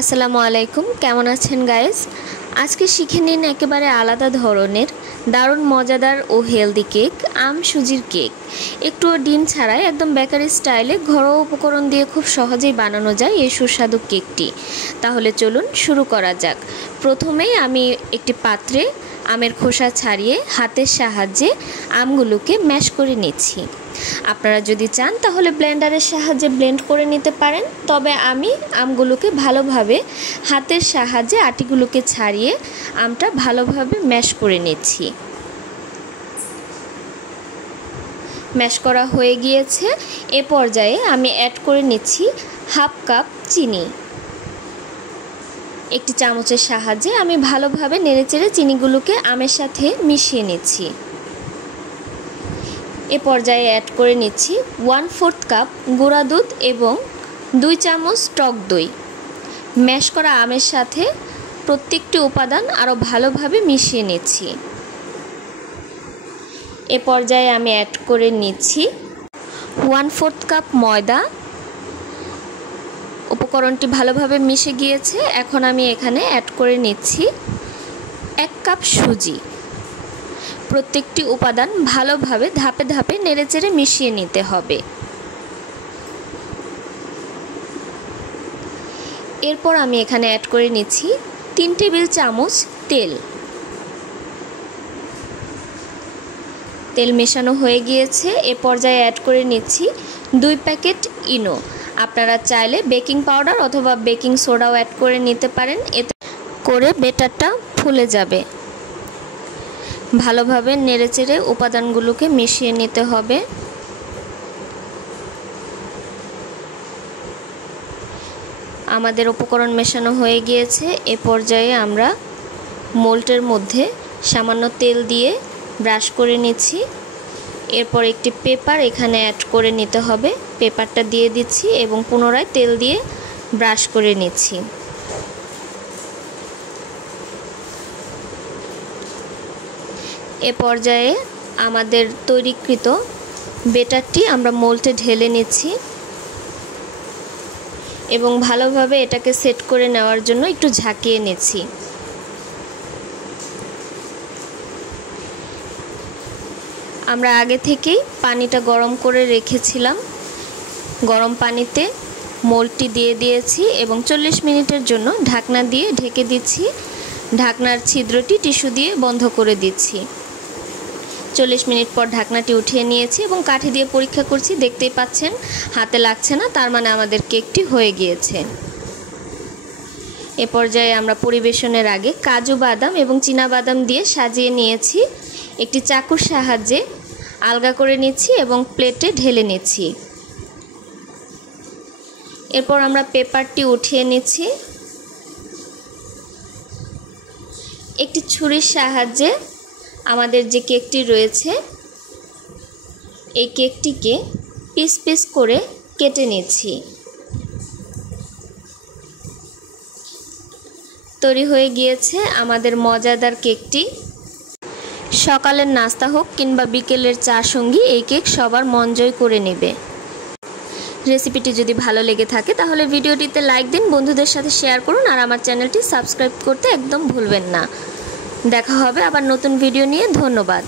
আসসালামু আলাইকুম, কেমন আছেন গাইস? আজকে শিখে নিন একেবারে আলাদা ধরনের দারুণ মজাদার ও হেলদি কেক, আম সুজির কেক। একটুও ডিম ছাড়াই একদম বেকারি স্টাইলে ঘরোয়া উপকরণ দিয়ে খুব সহজেই বানানো যায় এই সুস্বাদু কেকটি। তাহলে চলুন শুরু করা যাক। প্রথমেই আমি একটি পাত্রে আমের খোসা ছাড়িয়ে হাতের সাহায্যে আমগুলোকে ম্যাশ করে নিচ্ছি। আপনারা যদি চান তাহলে ব্লেন্ডারের সাহায্যে ব্লেন্ড করে নিতে পারেন, তবে আমি আমগুলোকে ভালোভাবে হাতের সাহায্যে আটিগুলোকে ছাড়িয়ে আমটা ভালোভাবে ম্যাশ করে নিচ্ছি। ম্যাশ করা হয়ে গিয়েছে। এ পর্যায়ে আমি অ্যাড করে নিচ্ছি হাফ কাপ চিনি। একটি চামচের সাহায্যে আমি ভালোভাবে নেড়েচেড়ে চিনিগুলোকে আমের সাথে মিশিয়ে নিচ্ছি। এ পর্যায়ে অ্যাড করে নিচ্ছি 1/4 কাপ গুঁড়া দুধ এবং 2 চামচ টক দই। ম্যাশ করা আমের সাথে প্রত্যেকটি উপাদান আরও ভালোভাবে মিশিয়ে নিচ্ছি। এ পর্যায়ে আমি অ্যাড করে নিচ্ছি 1/4 কাপ ময়দা। উপকরণটি ভালোভাবে মিশে গিয়েছে। এখন আমি এখানে অ্যাড করে নিচ্ছি 1 কাপ সুজি। প্রত্যেকটি উপাদান ভালোভাবে ধাপে ধাপে নেড়েচেড়ে মিশিয়ে নিতে হবে। এরপর আমি এখানে অ্যাড করে নিচ্ছি 3 টেবিল চামচ তেল। তেল মেশানো হয়ে গিয়েছে। এ পর্যায়ে অ্যাড করে নিচ্ছি 2 প্যাকেট ইনো। আপনারা চাইলে বেকিং পাউডার অথবা বেকিং সোডাও অ্যাড করে নিতে পারেন, এতে করে ব্যাটারটা ফুলে যাবে। ভালোভাবে নেড়েচেড়ে উপাদানগুলোকে মিশিয়ে নিতে হবে। আমাদের উপকরণ মেশানো হয়ে গিয়েছে। এ পর্যায়ে আমরা মোল্ডের মধ্যে সামান্য তেল দিয়ে ব্রাশ করে নিচ্ছি। এরপর একটি পেপার এখানে অ্যাড করে নিতে হবে। পেপারটা দিয়ে দিচ্ছি এবং পুনরায় তেল দিয়ে ব্রাশ করে নিচ্ছি। এ পর্যায়ে আমাদের তৈরিকৃত ব্যাটারটি আমরা মোল্ডে ঢেলে নিচ্ছি এবং ভালোভাবে এটাকে সেট করে নেওয়ার জন্য একটু ঝাঁকিয়ে নিচ্ছি। আমরা আগে থেকেই পানিটা গরম করে রেখেছিলাম। গরম পানিতে মোল্ডটি দিয়ে দিয়েছি এবং 40 মিনিটের জন্য ঢাকনা দিয়ে ঢেকে দিচ্ছি। ঢাকনার ছিদ্রটি টিস্যু দিয়ে বন্ধ করে দিচ্ছি। 40 মিনিট পর ঢাকনাটি উঠিয়ে নিয়েছি এবং কাঠি দিয়ে পরীক্ষা করছি। দেখতেই পাচ্ছেন হাতে লাগছে না, তার মানে আমাদের কেকটি হয়ে গিয়েছে। এ পর্যায়ে আমরা পরিবেশনের আগে কাজু বাদাম এবং চীনা বাদাম দিয়ে সাজিয়ে নিয়েছি। একটি চাকুর সাহায্যে আলগা করে নিচ্ছি এবং প্লেটে ঢেলে নিচ্ছি। এরপর আমরা পেপারটি উঠিয়ে নিচ্ছি। একটি ছুরির সাহায্যে আমাদের যে কেকটি রয়েছে এই কেকটিকে পিস পিস করে কেটে নিচ্ছি। তৈরি হয়ে গিয়েছে আমাদের মজাদার কেকটি। সকালের নাস্তা হোক কিংবা বিকেলের চা সঙ্গী এই কেক সবার মন জয় করে নেবে। রেসিপিটি যদি ভালো লেগে থাকে তাহলে ভিডিওটিতে লাইক দিন, বন্ধুদের সাথে শেয়ার করুন আর আমার চ্যানেলটি সাবস্ক্রাইব করতে একদম ভুলবেন না। দেখা হবে আবার নতুন ভিডিও নিয়ে। ধন্যবাদ।